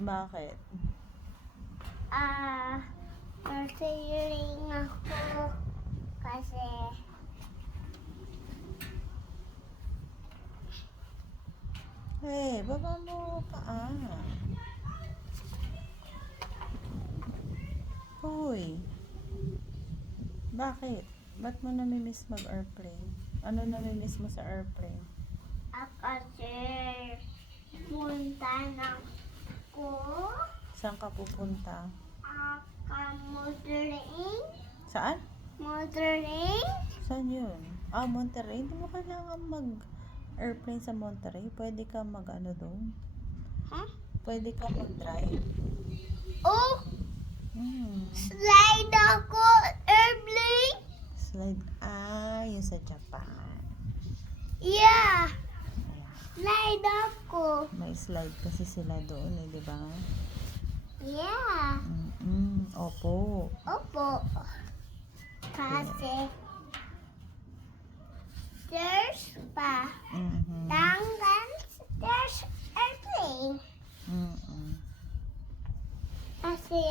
Bakit? Considering ako kasi Hey, baba mo paa. Hoy. Bakit? Ba't mo namimiss mag-airplane? Ano namimiss mo sa airplane? kasi punta na ko Saan ka pupunta? motoring. Saan? Motoring? Saan yun? Monterrey. Hindi mo kailangan mag-airplane sa Monterrey. Pwede ka mag-ano doon. Huh? Pwede ka mag-drive. Oh! Hmm. Slide ako! Airplane! Slide. Yung sa Japan. Yeah! Ayan. Slide ako! May slide kasi sila doon eh, di ba? Yeah! Opo. Opo. Kasi there's pa. Tanggal there's airplane. Kasi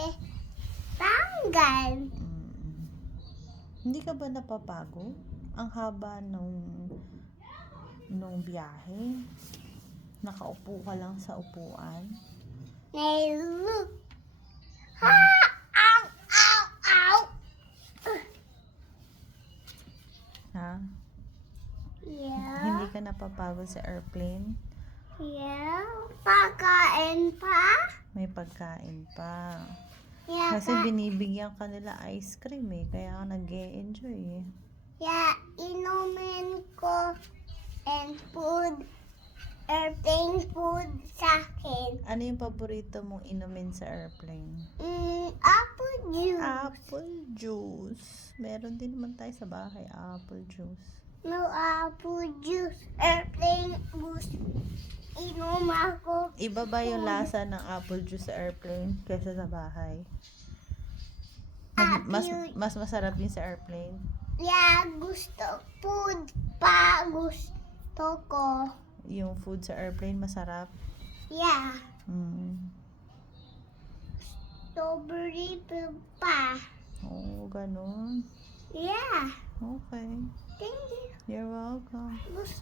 tanggal. Hindi ka ba napapagod? Ang haba nung biyahe. Nakaupo ka lang sa upuan. Nay, look. Ha! Ow! Ow! Ow! Ha? Yeah. Hindi ka napapagod sa airplane? Yeah. Pagkain pa? May pagkain pa. Yeah. Kasi binibigyan ka nila ice cream eh. Kaya ka nag-e-enjoy eh. Yeah. Inumin ko and food. Airplane food sa akin. Ano yung paborito mong inumin sa airplane? Apple juice. Apple juice. Meron din naman tayo sa bahay, apple juice. No apple juice. Airplane juice. Inom ako. Iba ba yung lasa ng apple juice sa airplane kaysa sa bahay? Mas masarap yung sa airplane? Yeah, gusto food pa gusto ko. Yung food sa airplane masarap? Yeah. Strawberry pa. Oo, ganun. Yeah. Okay. Thank you. You're welcome. Gusto